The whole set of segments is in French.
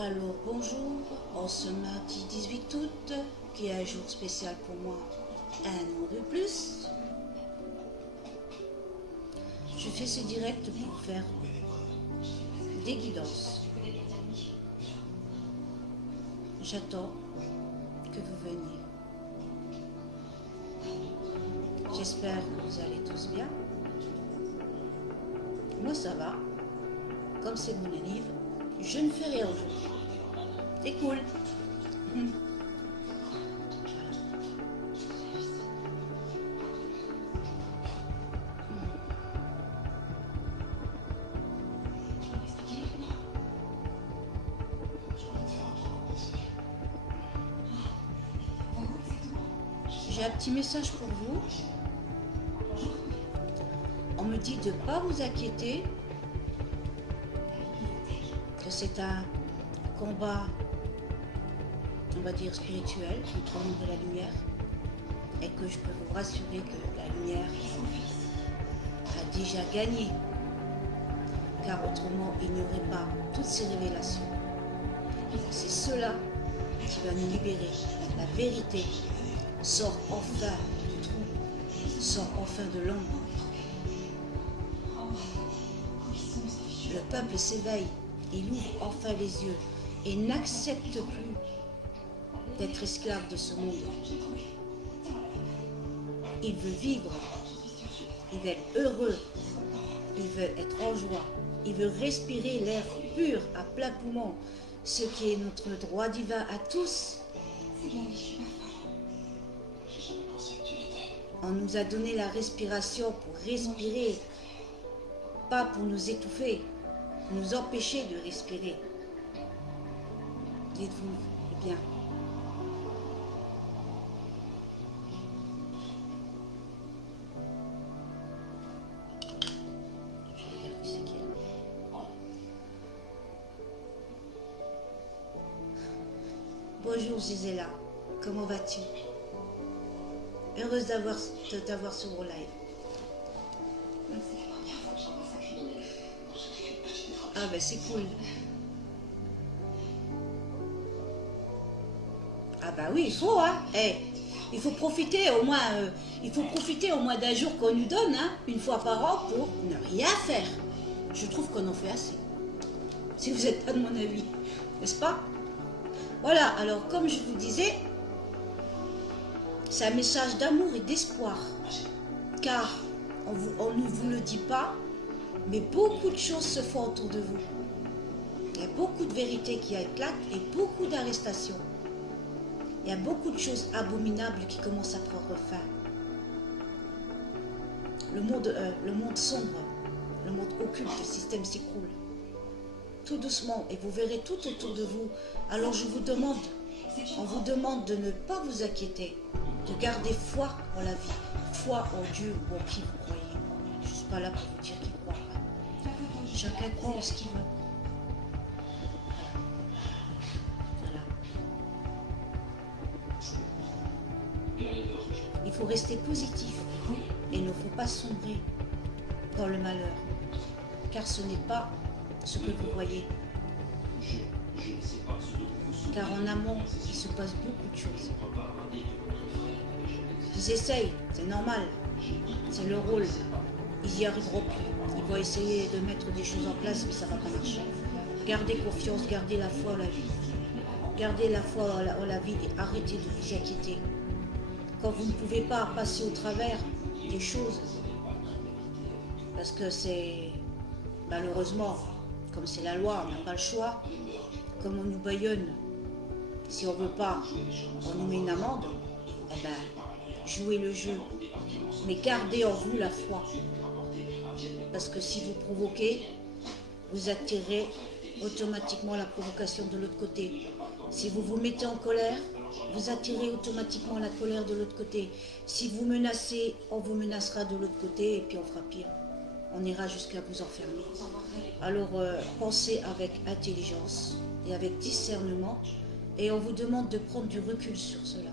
Alors bonjour, en ce mardi 18 août, qui est un jour spécial pour moi, un an de plus. Je fais ce direct pour faire des guidances. J'attends que vous veniez. J'espère que vous allez tous bien. Moi ça va. Comme c'est mon anniv, je ne fais rien aujourd'hui. C'est cool. J'ai un petit message pour vous. On me dit de ne pas vous inquiéter, que c'est un combat, on va dire spirituel, contre le monde de la lumière, et que je peux vous rassurer que la lumière a déjà gagné, car autrement il n'y aurait pas toutes ces révélations. C'est cela qui va nous libérer. La vérité sort enfin du trou, sort enfin de l'ombre. Le peuple s'éveille, il ouvre enfin les yeux et n'accepte plus d'être esclave de ce monde. Il veut vivre, il veut être heureux, il veut être en joie, il veut respirer l'air pur à plein poumon, ce qui est notre droit divin à tous. On nous a donné la respiration pour respirer, pas pour nous étouffer, nous empêcher de respirer. Dites-vous bien. Bonjour Gisela, comment vas-tu? Heureuse de t'avoir sur mon live. Ah ben c'est cool. Ah bah oui, il faut hein. Il faut profiter au moins, d'un jour qu'on nous donne, hein, une fois par an pour ne rien faire. Je trouve qu'on en fait assez. Si vous n'êtes pas de mon avis, n'est-ce pas? Voilà, alors comme je vous disais, c'est un message d'amour et d'espoir. Car on ne vous le dit pas, mais beaucoup de choses se font autour de vous. Il y a beaucoup de vérités qui éclatent et beaucoup d'arrestations. Il y a beaucoup de choses abominables qui commencent à prendre fin. Le monde sombre, le monde occulte, le système s'écroule. Tout doucement, et vous verrez tout autour de vous. Alors on vous demande de ne pas vous inquiéter, de garder foi en la vie, foi en Dieu ou en qui vous croyez. Je ne suis pas là pour vous dire qui croit. Chacun croit en ce qu'il veut. Voilà. Il faut rester positif et il ne faut pas sombrer dans le malheur, car ce n'est pas ce que vous voyez. Car en amont, il se passe beaucoup de choses. Ils essayent, c'est normal, c'est leur rôle. Ils n'y arriveront plus. Ils vont essayer de mettre des choses en place, mais ça ne va pas marcher. Gardez confiance, gardez la foi en la vie. Gardez la foi en la vie et arrêtez de vous inquiéter. Quand vous ne pouvez pas passer au travers des choses, parce que c'est malheureusement, comme c'est la loi, on n'a pas le choix, comme on nous baïonne, si on ne veut pas, on nous met une amende, eh ben, jouez le jeu, mais gardez en vous la foi. Parce que si vous provoquez, vous attirez automatiquement la provocation de l'autre côté. Si vous vous mettez en colère, vous attirez automatiquement la colère de l'autre côté. Si vous menacez, on vous menacera de l'autre côté et puis on fera pire. On ira jusqu'à vous enfermer. Alors pensez avec intelligence et avec discernement et on vous demande de prendre du recul sur cela.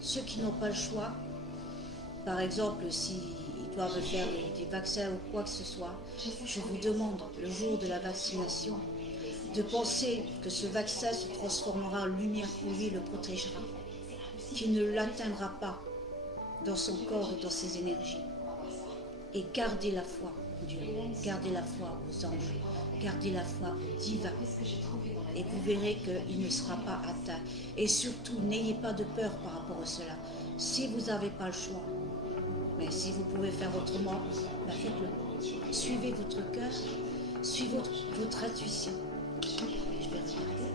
Ceux qui n'ont pas le choix, par exemple s'ils doivent faire des vaccins ou quoi que ce soit, je vous demande le jour de la vaccination de penser que ce vaccin se transformera en lumière pour lui, le protégera, qu'il ne l'atteindra pas dans son corps et dans ses énergies. Et gardez la foi en Dieu, gardez la foi aux anges, gardez la foi au divin. Et vous verrez qu'il ne sera pas atteint. Et surtout, n'ayez pas de peur par rapport à cela. Si vous n'avez pas le choix, mais si vous pouvez faire autrement, ben faites-le. Suivez votre cœur, suivez votre intuition. Je vais regarder.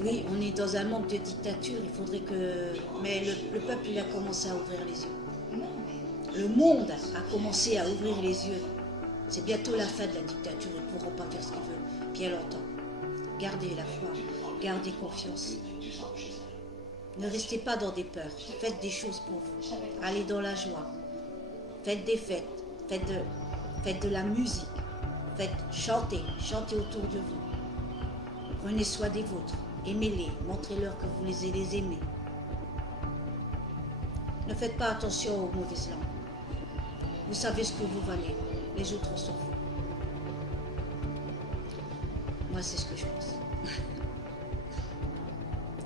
Oui, on est dans un manque de dictature, il faudrait que... Mais le peuple, il a commencé à ouvrir les yeux. Le monde a commencé à ouvrir les yeux. C'est bientôt la fin de la dictature, ils ne pourront pas faire ce qu'ils veulent bien longtemps. Gardez la foi, gardez confiance. Ne restez pas dans des peurs, faites des choses pour vous. Allez dans la joie, faites des fêtes, faites de la musique, chantez autour de vous. Prenez soin des vôtres, aimez-les, montrez-leur que vous les aimez. Ne faites pas attention aux mauvaises langues. Vous savez ce que vous valez, les autres s'en foutent. Moi, c'est ce que je pense.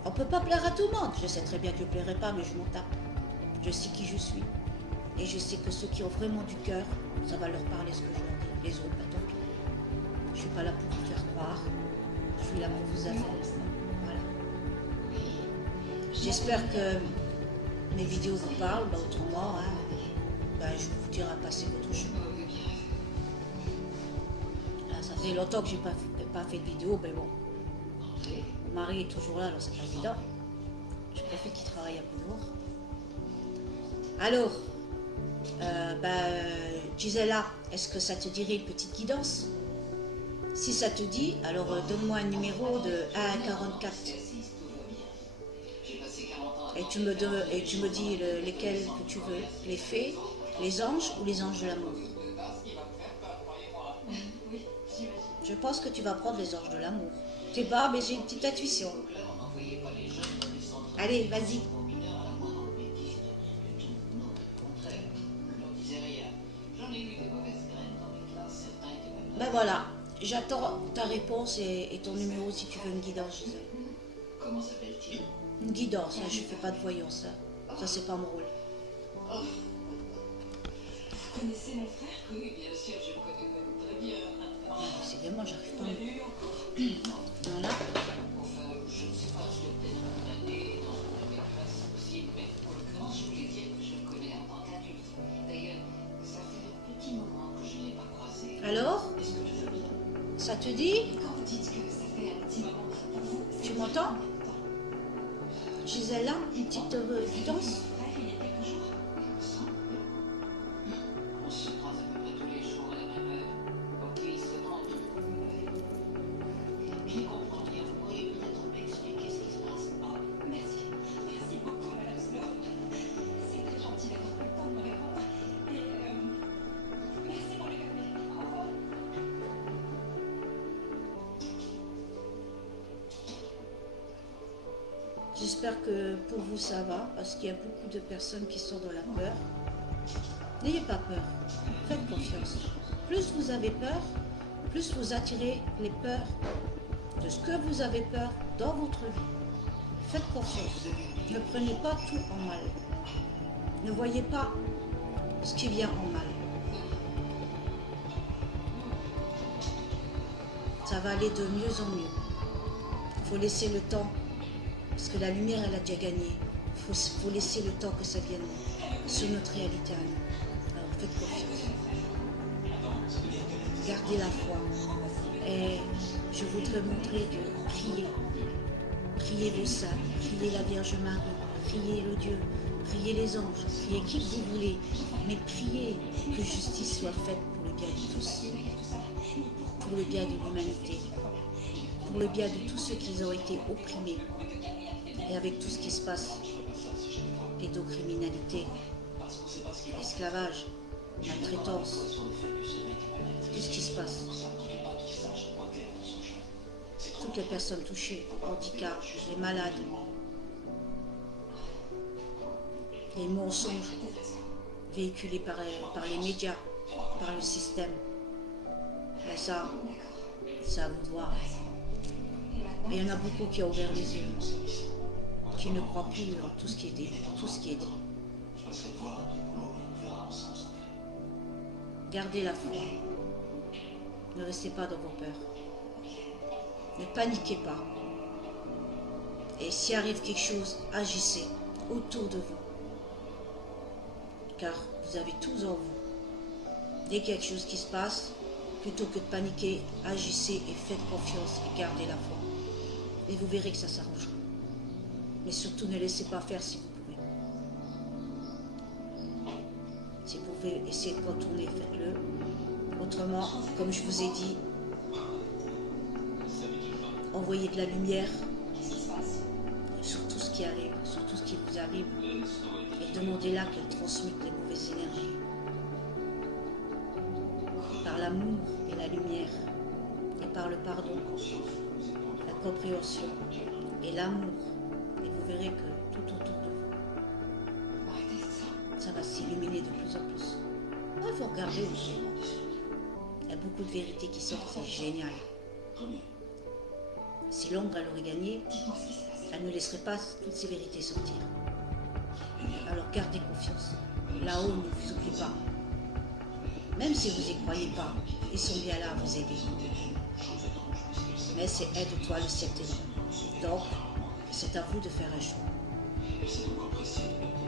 On ne peut pas plaire à tout le monde. Je sais très bien que je ne plairai pas, mais je m'en tape. Je sais qui je suis. Et je sais que ceux qui ont vraiment du cœur, ça va leur parler ce que je leur dis. Les autres, pas tant pis. Je ne suis pas là pour vous faire croire. Je suis là pour vous avertir. Voilà. J'espère que mes vidéos vous parlent. Autrement, je vous dirai à passer votre chemin. Là, ça fait longtemps que je n'ai pas fait de vidéo, mais bon. Mon mari est toujours là, alors c'est pas évident. Je profite qu'il travaille un peu lourd. Alors, Gisela, est-ce que ça te dirait une petite guidance? Si ça te dit, alors donne-moi un numéro de 1 à 44. Et tu me dis lesquels que tu veux. Les fées, les anges ou les anges de l'amour? Je pense que tu vas prendre les anges de l'amour. Je sais pas, mais j'ai une petite intuition. Allez, vas-y. Ben voilà, j'attends ta réponse et ton numéro si tu veux une guidance. Comment s'appelle-t-il? Une guidance, je ne fais pas de voyance. Ça, c'est pas mon rôle. Vous connaissez mon frère? Oui, bien sûr, je le connais même très bien. Décidément, j'arrive pas. Voilà. Enfin, je ne sais pas si peut-être une année dans la même classe possible, mais pour l'occurrence, je voulais dire que je le connais en tant qu'adulte. D'ailleurs, ça fait un petit moment que je ne l'ai pas croisé. Alors? Est-ce que je veux dire? Ça te dit? Quand vous dites que ça fait un petit moment pour vous, Tu m'entends? Gisela, une petite guidance? il y a quelques jours. On se croise à peu près tous les jours à la même heure. Ok, il se rend. Je comprends bien, vous pourriez peut-être m'expliquer ce qui se passe. Oh, merci. Merci beaucoup, Madame Sloan. C'est très gentil d'avoir pris le temps de me répondre. Et merci pour les cadeaux. Au revoir. J'espère que pour vous ça va, parce qu'il y a beaucoup de personnes qui sont dans la peur. N'ayez pas peur, faites confiance. Plus vous avez peur, plus vous attirez les peurs de ce que vous avez peur dans votre vie. Faites confiance. Ne prenez pas tout en mal. Ne voyez pas ce qui vient en mal. Ça va aller de mieux en mieux. Il faut laisser le temps. Parce que la lumière, elle a déjà gagné. Il faut laisser le temps que ça vienne sur notre réalité à nous. Alors faites confiance. Gardez la foi. Et je voudrais montrer que priez. Priez vos saints, priez la Vierge Marie, priez le Dieu, priez les anges, priez qui vous voulez. Mais priez que justice soit faite pour le bien de tous. Pour le bien de l'humanité. Pour le bien de tous ceux qui ont été opprimés. Et avec tout ce qui se passe, pédocriminalité, esclavage, maltraitance, tout ce qui se passe, toutes les personnes touchées, handicap, les malades, les mensonges, véhiculé par les médias, par le système. Et ça, c'est à vous de voir. Et il y en a beaucoup qui ont ouvert les yeux, qui ne croient plus en tout ce qui est dit. Gardez la foi. Ne restez pas dans vos peurs. Ne paniquez pas. Et s'il arrive quelque chose, agissez autour de vous. Car vous avez tout en vous. Dès qu'il y a quelque chose qui se passe, plutôt que de paniquer, agissez et faites confiance et gardez la foi. Et vous verrez que ça s'arrangera. Mais surtout, ne laissez pas faire si vous pouvez. Si vous pouvez essayer de contourner, faites-le. Autrement, comme je vous ai dit, envoyez de la lumière sur tout ce qui arrive, sur tout ce qui vous arrive, et demandez-la qu'elle transmute les mauvaises énergies. Par l'amour et la lumière, et par le pardon, la compréhension et l'amour, et vous verrez que tout autour de vous, ça va s'illuminer de plus en plus. Il faut regarder aussi. Il y a beaucoup de vérités qui sortent, c'est génial. Si l'ombre elle aurait gagné, elle ne laisserait pas toutes ces vérités sortir. Alors gardez confiance. Là-haut, ne vous oubliez pas. Même si vous n'y croyez pas, ils sont bien là à vous aider. Mais c'est aide-toi le ciel t'aide. Donc, c'est à vous de faire un choix.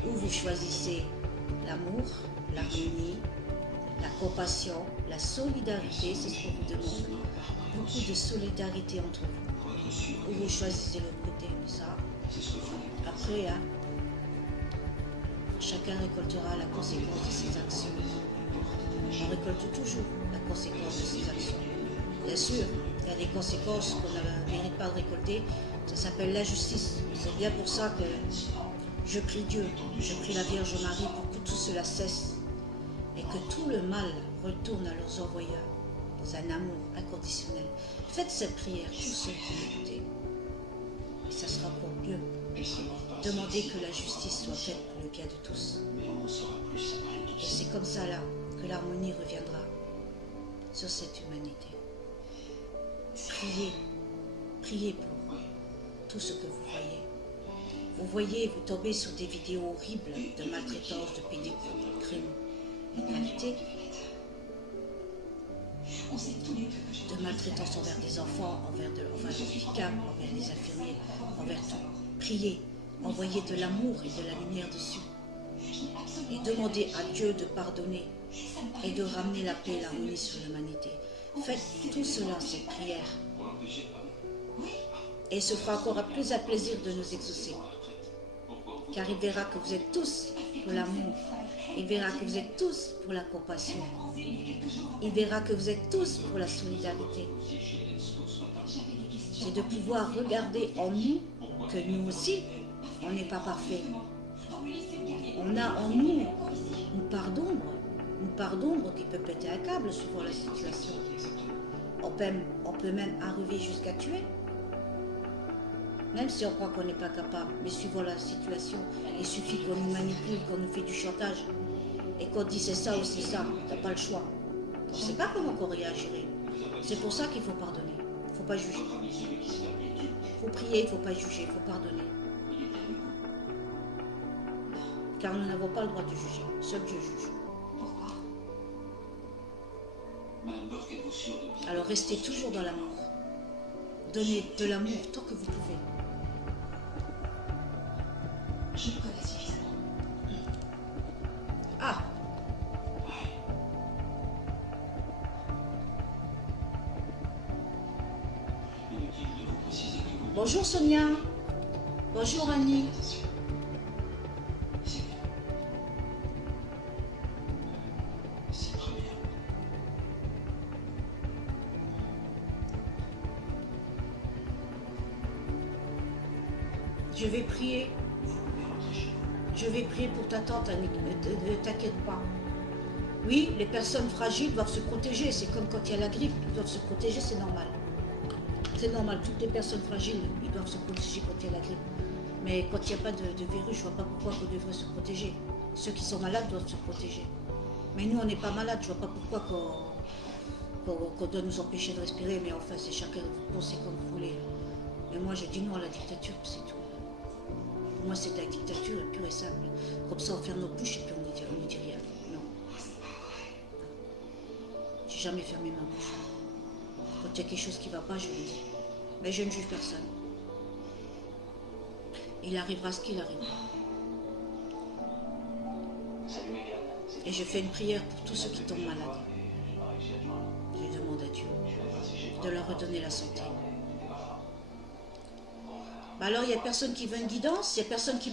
Ou vous choisissez l'amour, l'harmonie, la compassion, la solidarité, c'est ce qu'on vous demande. Beaucoup de solidarité entre vous. Ou vous choisissez l'autre côté de ça. Après, chacun récoltera la conséquence de ses actions. On récolte toujours la conséquence de ses actions. Bien sûr, il y a des conséquences qu'on ne mérite pas de récolter. Ça s'appelle la justice. C'est bien pour ça que je prie Dieu, je prie la Vierge Marie pour que tout cela cesse et que tout le mal retourne à leurs envoyeurs dans un amour inconditionnel. Faites cette prière, tous ceux qui l'écoutez, et ça sera pour mieux. Demandez que la justice soit faite pour le bien de tous. Et c'est comme ça là que l'harmonie reviendra sur cette humanité. Priez, priez pour tout ce que vous voyez. Vous voyez, vous tombez sur des vidéos horribles de maltraitance, de pédocrime, d'humanité, de maltraitance envers des enfants, envers le handicap, envers les infirmiers, envers tout. Priez, envoyez de l'amour et de la lumière dessus. Et demandez à Dieu de pardonner et de ramener la paix et l'harmonie sur l'humanité. Faites tout cela, cette prière. Et il se fera encore plus un plaisir de nous exaucer. Car il verra que vous êtes tous pour l'amour. Il verra que vous êtes tous pour la compassion. Il verra que vous êtes tous pour la solidarité. C'est de pouvoir regarder en nous que nous aussi, on n'est pas parfait. On a en nous une part d'ombre qui peut péter un câble suivant la situation. On peut même arriver jusqu'à tuer. Même si on croit qu'on n'est pas capable, mais suivant la situation, il suffit qu'on nous manipule, qu'on nous fait du chantage, et qu'on dit c'est ça ou c'est ça, t'as pas le choix. On ne sait pas comment on réagirait. C'est pour ça qu'il faut pardonner, il ne faut pas juger. Il faut prier, il ne faut pas juger, il faut pardonner. Car nous n'avons pas le droit de juger, seul Dieu juge. Alors restez toujours dans l'amour. Donnez de l'amour tant que vous pouvez. Je me connais suffisamment. Ah! Bonjour Sonia. Bonjour Annie. Je vais prier. Je vais prier pour ta tante, Annie. Ne t'inquiète pas. Oui, les personnes fragiles doivent se protéger. C'est comme quand il y a la grippe, ils doivent se protéger, c'est normal. C'est normal, toutes les personnes fragiles, ils doivent se protéger quand il y a la grippe. Mais quand il n'y a pas de virus, je ne vois pas pourquoi on devrait se protéger. Ceux qui sont malades doivent se protéger. Mais nous, on n'est pas malades. Je vois pas pourquoi qu'on doit nous empêcher de respirer. Mais enfin, c'est chacun, vous pensez comme vous voulez. Mais moi, je dis non à la dictature, c'est tout. Pour moi, c'est de la dictature pure et simple. Comme ça, on ferme nos bouches et puis on n'y dit rien. Non. J'ai jamais fermé ma bouche. Quand il y a quelque chose qui ne va pas, je le dis. Mais je ne juge personne. Il arrivera ce qu'il arrivera. Et je fais une prière pour tous ceux qui tombent malades. Je demande à Dieu de leur redonner la santé. Bah alors, il n'y a personne qui veut une guidance, il n'y a personne qui me donne